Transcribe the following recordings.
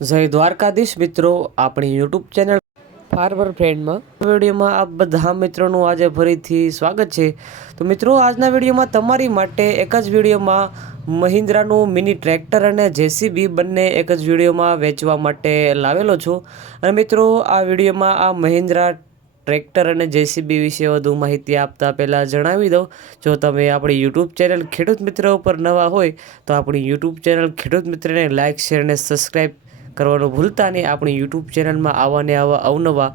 જય દ્વારકાધીશ મિત્રો, આપણી યુટ્યુબ ચેનલ ફાર્મર ફ્રેન્ડમાં વિડીયોમાં આપ બધા મિત્રોનું આજે ફરીથી સ્વાગત છે. તો મિત્રો, આજના વિડીયોમાં તમારી માટે એક જ વિડીયોમાં મહિન્દ્રાનું મિની ટ્રેક્ટર અને જેસીબી બંને એક જ વિડીયોમાં વેચવા માટે લાવેલો છું. અને મિત્રો, આ વિડીયોમાં આ મહિન્દ્રા ટ્રેક્ટર અને જેસીબી વિશે વધુ માહિતી આપતા પહેલાં જણાવી દઉં. જો તમે આપણી યુટ્યુબ ચેનલ ખેડૂત મિત્ર ઉપર નવા હોય, તો આપણી યુટ્યુબ ચેનલ ખેડૂત મિત્રને લાઇક શેર અને સબસ્ક્રાઈબ કરવાનું ભૂલતા નહીં. આપણી યુટ્યુબ ચેનલમાં આવા ને આવા અવનવા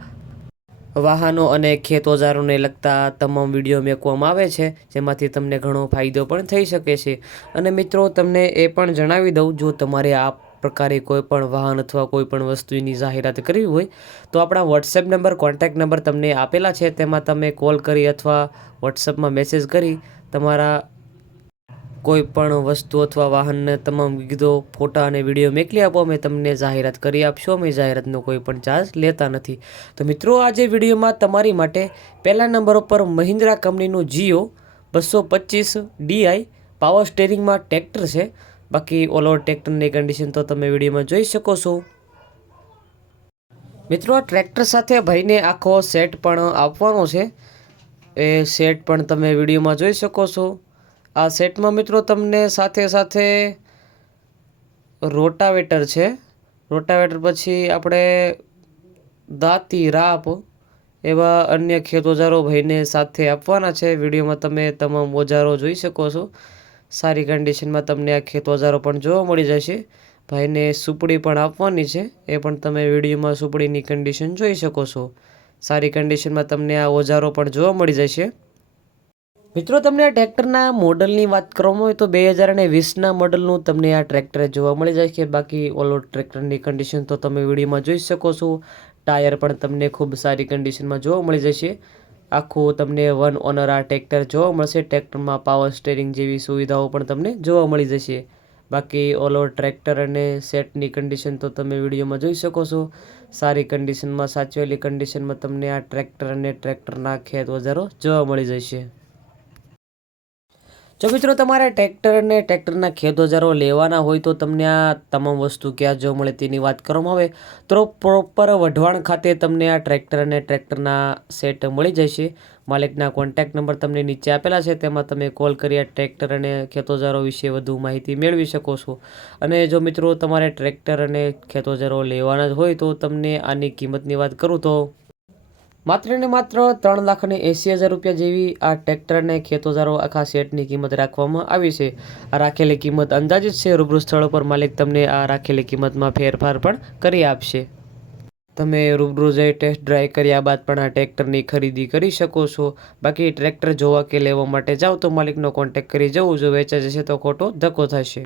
વાહનો અને ખેત ઓજારોને લગતા તમામ વીડિયો મૂકવામાં આવે છે, જેમાંથી તમને ઘણો ફાયદો પણ થઈ શકે છે. અને મિત્રો, તમને એ પણ જણાવી દઉં, જો તમારે આ પ્રકારે કોઈ પણ વાહન અથવા કોઈ પણ વસ્તુની જાહેરાત કરવી હોય, તો આપણા વોટ્સએપ નંબર કોન્ટેક્ટ નંબર તમને આપેલા છે. તેમાં તમે કોલ કરી અથવા વોટ્સએપમાં મેસેજ કરી તમારા કોઈ પણ વસ્તુ અથવા વાહનને તમામ વિગતો, ફોટા અને વીડિયો મોકલી આપો, અમે તમને જાહેરાત કરી આપશો. અમે જાહેરાતનો કોઈ પણ ચાર્જ લેતા નથી. તો મિત્રો, આજે વિડીયોમાં તમારી માટે પહેલા નંબર ઉપર મહિન્દ્રા કંપનીનું જીઓ બસો પચીસ ડીઆઈ પાવર સ્ટેરિંગમાં ટ્રેક્ટર છે. બાકી ઓલ ઓવર ટ્રેક્ટરની કન્ડિશન તો તમે વિડીયોમાં જોઈ શકો છો. મિત્રો, આ ટ્રેક્ટર સાથે ભાઈને આખો સેટ પણ આપવાનો છે. એ સેટ પણ તમે વિડીયોમાં જોઈ શકો છો. આ સેટમાં મિત્રો તમને સાથે સાથે રોટાવેટર છે. રોટાવેટર પછી આપણે દાંતી રાપ એવા અન્ય ખેત ઓજારો ભાઈને સાથે આપવાના છે. વિડીયોમાં તમે તમામ ઓજારો જોઈ શકો છો. સારી કન્ડિશનમાં તમને આ ખેત ઓજારો પણ જોવા મળી જશે. ભાઈને સુપડી પણ આપવાની છે. એ પણ તમે વિડીયોમાં સુપડીની કન્ડિશન જોઈ શકો છો. સારી કન્ડિશનમાં તમને આ ઓજારો પણ જોવા મળી જશે. મિત્રો, તમને આ ટ્રેક્ટરના મોડલની વાત કરવામાં હોય તો બે હજાર અને વીસના મોડલનું તમને આ ટ્રેક્ટર જોવા મળી જાય છે. બાકી ઓલો ટ્રેક્ટરની કન્ડિશન તો તમે વિડીયોમાં જોઈ શકો છો. ટાયર પણ તમને ખૂબ સારી કન્ડિશનમાં જોવા મળી જશે. આખું તમને વન ઓનર આ ટ્રેક્ટર જોવા મળશે. ટ્રેક્ટરમાં પાવર સ્ટેરિંગ જેવી સુવિધાઓ પણ તમને જોવા મળી જશે. બાકી ઓલો ટ્રેક્ટર અને સેટની કન્ડિશન તો તમે વિડીયોમાં જોઈ શકો છો. સારી કન્ડિશનમાં સાચવેલી કન્ડિશનમાં તમને આ ટ્રેક્ટર અને ટ્રેક્ટરના ખેત ઓજારો જોવા મળી જશે. જો મિત્રો તમારે ટ્રેક્ટર અને ટ્રેક્ટરના ખેત ઓજારો લેવાના હોય તો તમને આ તમામ વસ્તુ ક્યાં જોવા મળે તેની વાત કરવામાં આવે. તો પ્રોપર વઢવાણ ખાતે તમને આ ટ્રેક્ટર અને ટ્રેક્ટરના સેટ મળી જશે. માલિકના કોન્ટેક્ટ નંબર તમને નીચે આપેલા છે, તેમાં તમે કોલ કરી આ ટ્રેક્ટર અને ખેતોજારો વિશે વધુ માહિતી મેળવી શકો છો. અને જો મિત્રો તમારે ટ્રેક્ટર અને ખેતોજારો લેવાના જ હોય તો તમને આની કિંમતની વાત કરું તો માત્ર ને માત્ર ત્રણ લાખ અને એંસી હજાર રૂપિયા જેવી આ ટ્રેક્ટરને ખેતોજારો આખા સેટની કિંમત રાખવામાં આવી છે. આ રાખેલી કિંમત અંદાજિત છે, રૂબરૂ સ્થળો પર માલિક તમને આ રાખેલી કિંમતમાં ફેરફાર પણ કરી આપશે. તમે રૂબરૂ જઈ ટેસ્ટ ડ્રાઈવ કર્યા બાદ પણ આ ટ્રેક્ટરની ખરીદી કરી શકો છો. બાકી ટ્રેક્ટર જોવા કે લેવા માટે જાઓ તો માલિકનો કોન્ટેક્ટ કરી જવું જો વેચાઈ જશે તો ખોટો ધક્કો થશે.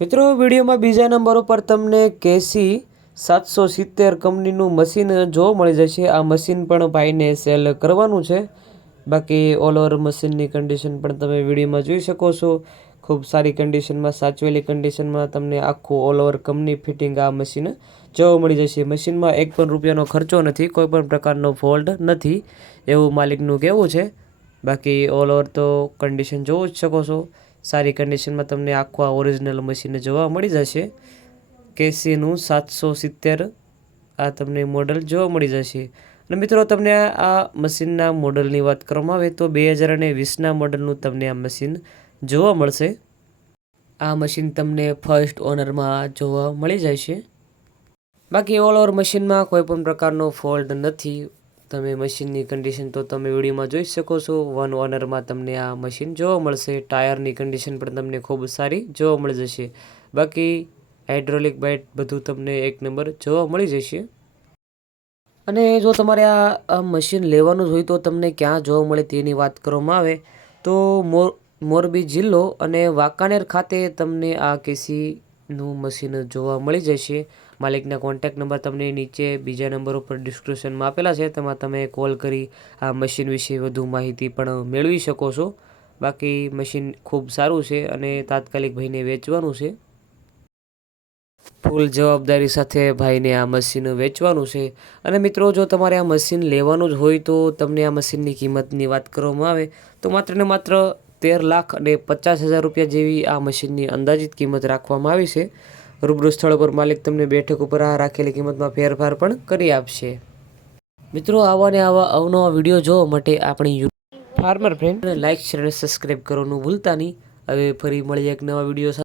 મિત્રો, વિડીયોમાં બીજા નંબર ઉપર તમને કેસી સાતસો સિત્તેર કંપનીનું મશીન જોવા મળી જશે, આ મશીન પણ ભાઈને સેલ કરવાનું છે. બાકી ઓલ ઓવર મશીનની કન્ડિશન પણ તમે વિડીયોમાં જોઈ શકો છો. ખૂબ સારી કન્ડિશનમાં સાચવેલી કન્ડિશનમાં તમને આખું ઓલ ઓવર કંપની ફિટિંગ આ મશીન જોવા મળી જશે. મશીનમાં એક પણ રૂપિયાનો ખર્ચો નથી, કોઈ પણ પ્રકારનો ફોલ્ટ નથી, એવું માલિકનું કહેવું છે. બાકી ઓલ ઓવર તો કન્ડિશન જોવું જ શકો છો. સારી કન્ડિશનમાં તમને આખું આ ઓરિજિનલ મશીન જોવા મળી જશે. કેસીનું સાતસો સિત્તેર આ તમને મોડલ જોવા મળી જશે. અને મિત્રો, તમને આ મશીનના મોડલની વાત કરવામાં આવે તો બે હજાર અને વીસના મોડલનું તમને આ મશીન જોવા મળશે. આ મશીન તમને ફર્સ્ટ ઓનરમાં જોવા મળી જશે. બાકી ઓલ ઓવર મશીનમાં કોઈ પણ પ્રકારનો ફોલ્ટ નથી. તમે મશીનની કન્ડિશન તો તમે વિડીયોમાં જોઈ શકો છો. વન ઓનરમાં તમને આ મશીન જોવા મળશે. ટાયરની કન્ડિશન પણ તમને ખૂબ સારી જોવા મળી જશે. બાકી હાઇડ્રોલિક બાઇટ બધું તમને એક નંબર જોવા મળી જશે. અને જો તમારે આ મશીન લેવાનું હોય તો તમને ક્યાં જોવા મળે તેની વાત કરવામાં આવે. તો મોર, મોરબી જિલ્લો અને વાંકાનેર ખાતે તમને આ કેસીનું મશીન જોવા મળી જશે. માલિકના કોન્ટેક્ટ નંબર તમને નીચે બીજા નંબર ઉપર ડિસ્ક્રિપ્શનમાં આપેલા છે. તેમાં તમે કોલ કરી આ મશીન વિશે વધુ માહિતી પણ મેળવી શકો છો. બાકી મશીન ખૂબ સારું છે અને તાત્કાલિક ભાઈને વેચવાનું છે. ફૂલ જવાબદારી સાથે ભાઈને આ મશીન વેચવાનું છે. અને મિત્રો જો તમારે આ મશીન લેવાનું જ હોય તો તમને આ મશીનની કિંમતની વાત કરવામાં આવે તો માત્ર ને માત્ર તેર લાખ અને પચાસ હજાર રૂપિયા જેવી આ મશીનની અંદાજિત કિંમત રાખવામાં આવી છે. રૂબરૂ સ્થળ પર માલિક તમને બેઠક ઉપર આ રાખેલી કિંમતમાં ફેરફાર પણ કરી આપશે. મિત્રો આવા ને આવા અવનવા વીડિયો જોવા માટે આપણી ફાર્મર ફ્રેન્ડ લાઇક શેર અને સબસ્ક્રાઇબ કરવાનું ભૂલતા નહીં. હવે ફરી મળીએ એક નવા વીડિયો સાથે.